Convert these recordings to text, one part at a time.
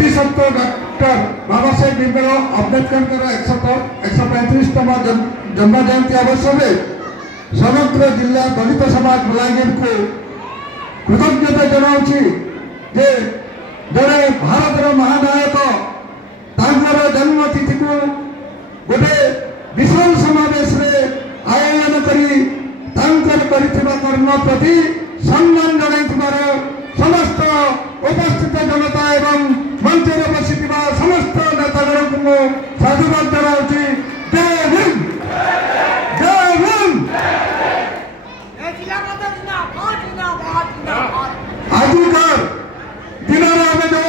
Bodhisattva doctor Baba Saheb Bhimrao Ambedkar 135तम जन्म जयंती अवसर में समग्र जिला दलित समाज बलांगीर को कृतज्ञता जनाऊँगी जे जड़े भारत महानायक जन्मतिथि को गोटे विशाल समावेश आयोजन कर कर्म प्रति सम्मान जन समस्त उपस्थित जनता एवं मंच में बसी समस्त नेतागण को साधुवाद जनाऊँगी। जय भीम, जय भीम। आजकल दिन में जो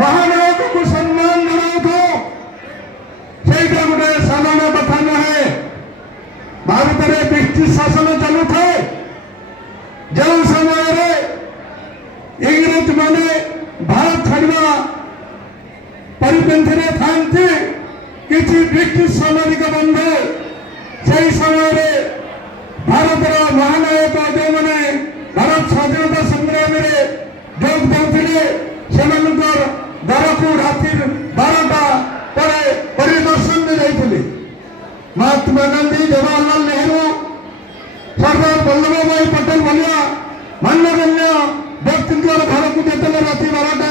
महानायक को सम्मान जनाऊ से गोटे साधारण कथा नुहे। भारत में ब्रिटिश शासन चलू थे जो समय इंग्रेज माने भारत छाड़ा परिपंथी था किसी ब्रिटिश सामरिक बंधु से समय भारत महानायक जो मैंने भारत स्वाधीनता संग्राम में जोग देते दर को राति 12टा पर परिदर्शन में जाते महात्मा गांधी, जवाहरलाल नेहरू, सरदार वल्लभ भाई पटेल भाया मान्यगण्य व्यक्ति घर को जो राति 12टा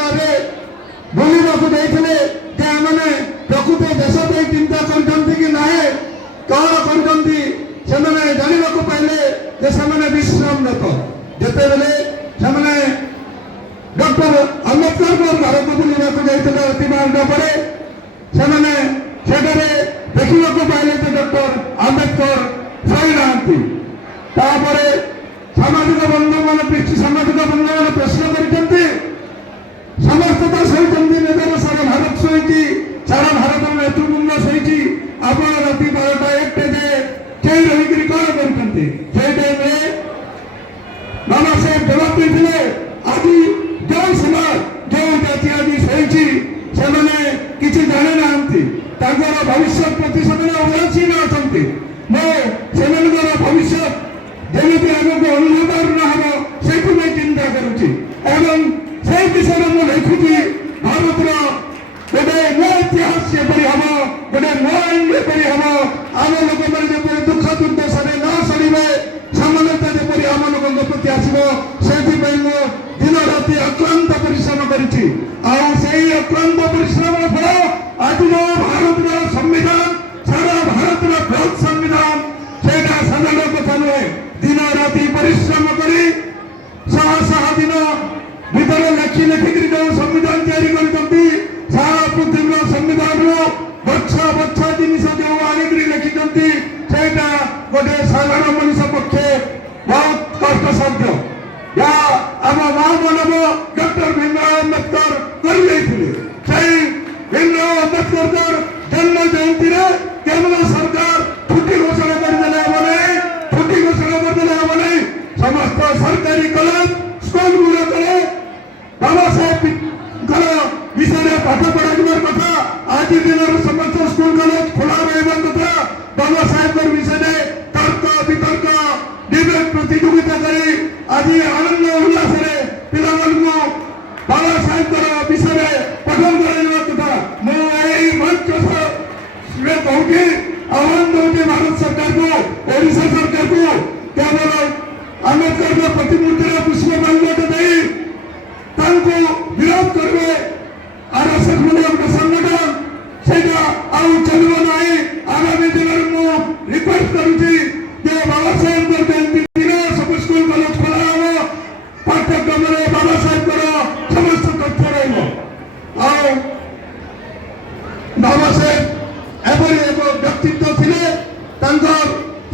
बुलवा जाते आमने प्रकृत देश चिंता कि ना कौन कर जानवाक पाइले विश्राम रत जिते बले डॉक्टर आंबेडकर घर को बुलवा जाते राति 12टा पर देखा पाइले डॉक्टर आंबेडकर सही नहांती सामाजिक बंधु मान ब्रिटिश सामाजिक बंधु मान प्रश्न कर समस्तता सही निजर सारा भारत शोची सारा भारत नेतृवृंद शोची आप राति 12टा 1टे कई रही कौन कर टाइम बाबा साहेब जवाब देते आज जो समाज जो जाति आज शोची से किसी जाने ना भविष्य प्रति से उदासीन अच्छा भविष्य जमी आगे अनुदान न हम से चिंता करुच्ची से विषय में लिखुची भारत गोटे नुआ इतिहास एपरी हम गोटे नुआ एपरी हम आम लोक मैंने दुख दुर्दशा न सड़े समानता जपरी आम लोक प्रति आसो से दिन राति अक्लांत परिश्रम करी अक्लांत परिश्रम फल आज जो भारत संविधान सारा भारत बृहत संविधान से साधारण कथा नुहे दिन राति परिश्रम करी शह दिन भीतर लेखि लेखिक जो संविधान तैयारी सारा पृथ्वी संविधान बछा बछा जिनस जो आनिक लिखिं से गोटे साधारण मनुष्य पक्षे बहुत कष्टसाध्य या आम माँ मानव डॉक्टर भीमराव आंबेडकर कर भीमराव आंबेडकर जन्म जयंती केवल सरकार छुट्टी घोषणा करदे छुट्टी घोषणा करदे समस्त सरकारी कॉलेज स्कूल गुड़ाक बाबा साहेब विषय पाठ पढ़ा कथा आज दिन समस्त स्कूल कॉलेज खोला रहा कथा बाबा साहेब विषय तर्क वितर्क डिबेट प्रतियोगिता करी आज आनंद उल्लास पिला बाबा साहेब विषय पठन कर कथा मुझे मंच कहूँ आह्वान दूसरे भारत सरकार को ओडिशा सरकार को केवल आंबेडकर प्रतिमूर्ति पुष्पमाल्य विरोध करेंगे आरएसएस गोटे संगठन से चलो ना आगामी दिन में रिक्वेस्ट करुच्ची बाबा साहेब जयंती दिन सब स्कूल कॉलेज खोला हम पाठ्यक्रम बाबा साहेब समस्त तथ्य बाबा साहेब एपरी एक व्यक्तित्व थे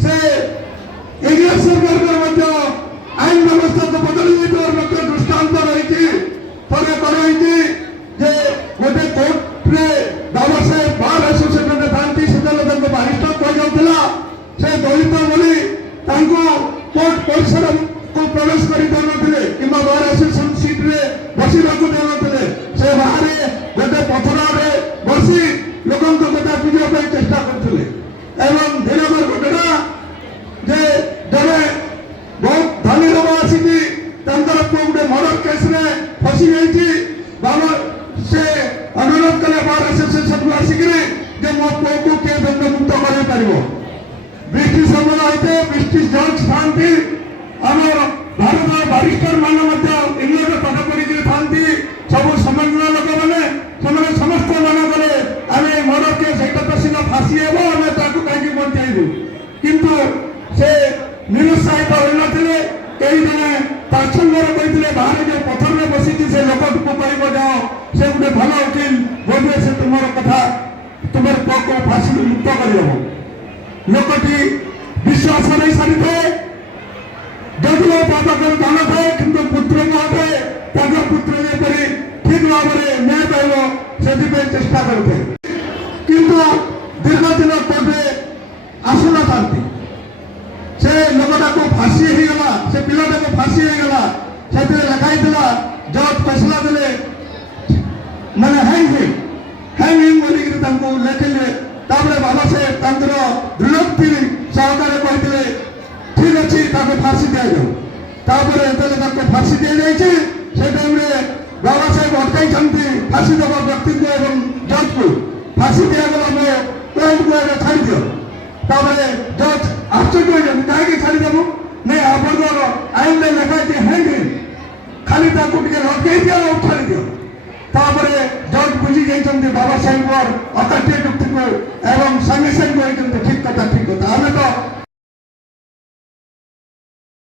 से इंग्रेज सरकार आईन व्यवस्था को बदल दृष्टांत रही गोटे कोर्टे बाबा साहेब बार एसोसिएशन था बारिस्टर कहुला से दलित बोली कोर्ट परिसर को प्रवेश कर कि बार एसोसिएशन सीट्रे बसवा देते से बाहर गोटे पथर बसी लोक कथा बुझाई चेष्टा करते धीरे घटना जे जड़े बहुत धनी लोग आसिक पुओ गोटे मर्डर केस फसी बाबा से ପୁଅକୁ କିଏ ଦଣ୍ଡମୁକ୍ତ କରାଇପାରିବ। ବ୍ରିଟିଶ ସମୟ ହଇତେ ବ୍ରିଟିଶ ଜଜ୍ ଥାନ୍ତି, ଆମର ଭାରତର ବାରିଷ୍ଟର ମାନେ ମଧ୍ୟ ଇଂଲଣ୍ଡ ପାଠ ପଢିକି ଥାନ୍ତି, ସବୁ ସମାଜର ଲୋକମାନେ ସେମାନେ ସମସ୍ତ ମନା କଲେ ଆମେ ମର୍ଡର କେସ୍ ଏଇଟା ତ ସିନା ଫାଶୀ ହେବ, ଆମେ ତାକୁ କାହିଁକି ବଞ୍ଚାଇବୁ। କିନ୍ତୁ ସେ ନିରୁତ୍ସାହିତ ହୋଇନଥିଲେ। କେହି ଜଣେ ତାଚ୍ଛଲ୍ୟରେ କହିଥିଲେ ବାହାରେ ଯୋଉ ପଥରରେ ବସିଛି ସେ ଲୋକକୁ କହିବ ଯାଅ ସେ ଗୋଟେ ଭଲ ଓକିଲ ବୋଧେ ସେ ତୁମର କଥା ତୁମର ପୁଅକୁ ଫାଶୀରୁ ମୁକ୍ତ କରିଦେବ। ଲୋକଟି ବିଶ୍ୱାସ ନେଇ ସାରିଥାଏ, ଯଦିଓ ତା ପାଖରେ ଧନ ଥାଏ କିନ୍ତୁ ପୁତ୍ର ନଥାଏ, ତାଙ୍କ ପୁତ୍ର ଯେପରି ଠିକ ଭାବରେ ନ୍ୟାୟ ପାଇବ ସେଥିପାଇଁ ଚେଷ୍ଟା କରୁଥାଏ। କିନ୍ତୁ ଦୀର୍ଘ ଦିନ କୋର୍ଟରେ ଆସୁନଥାନ୍ତି। ସେ ଲୋକଟାକୁ ଫାଶୀ ହେଇଗଲା, ସେ ପିଲାଟାକୁ ଫାଶୀ ହେଇଗଲା। ସେଥିରେ ଲେଖା ହେଇଥିଲା ଜଜ୍ ଫैसला ଦେଲେ ମାନେ ହ୍ୟାଙ୍ଗ ବୋଲିକିରି ତାଙ୍କୁ ଲେଖିଲେ। ତାପରେ ବାବା ସାହେବ ତାଙ୍କର ଦୃଢ଼ୋକ୍ତି ସହକାରେ କହିଥିଲେ ଠିକ ଅଛି ତାକୁ ଫାଶୀ ଦିଆଯାଉ। ତାପରେ ଯେତେବେଳେ ତାଙ୍କୁ ଫାଶୀ ଦିଆଯାଇଛି ସେ ଟାଇମରେ ବାବା ସାହେବ ଅଟକାଇଛନ୍ତି ଫାଶୀ ଦେବା ବ୍ୟକ୍ତିଙ୍କୁ ଏବଂ ଜଜ୍କୁ। ଫାଶୀ ଦିଆଗଲା ମୋ କ୍ଲାଏଣ୍ଟକୁ ଏବେ ଛାଡ଼ିଦିଅ। ତାପରେ ଜଜ୍ ଆଶ୍ଚର୍ଯ୍ୟ ହୋଇଛନ୍ତି କାହିଁକି ଛାଡ଼ିଦେବୁ, ନାଇଁ ଆପଣଙ୍କର ଆଇନରେ ଲେଖା ହେଇଛି ହ୍ୟାଙ୍ଗ, ଖାଲି ତାକୁ ଟିକେ ଲଟକେଇ ଦିଅ ଆଉ ଛାଡ଼ିଦିଅ। ତାପରେ ଜଜ୍ ବୁଝି ଯାଇଛନ୍ତି ବାବା ସାହେବଙ୍କର ଅକାଟ୍ୟ ଯୁକ୍ତିକୁ ଏବଂ ସାଙ୍ଗେ ସାଙ୍ଗେ କହିଛନ୍ତି ଠିକ କଥା ଆମେ ତ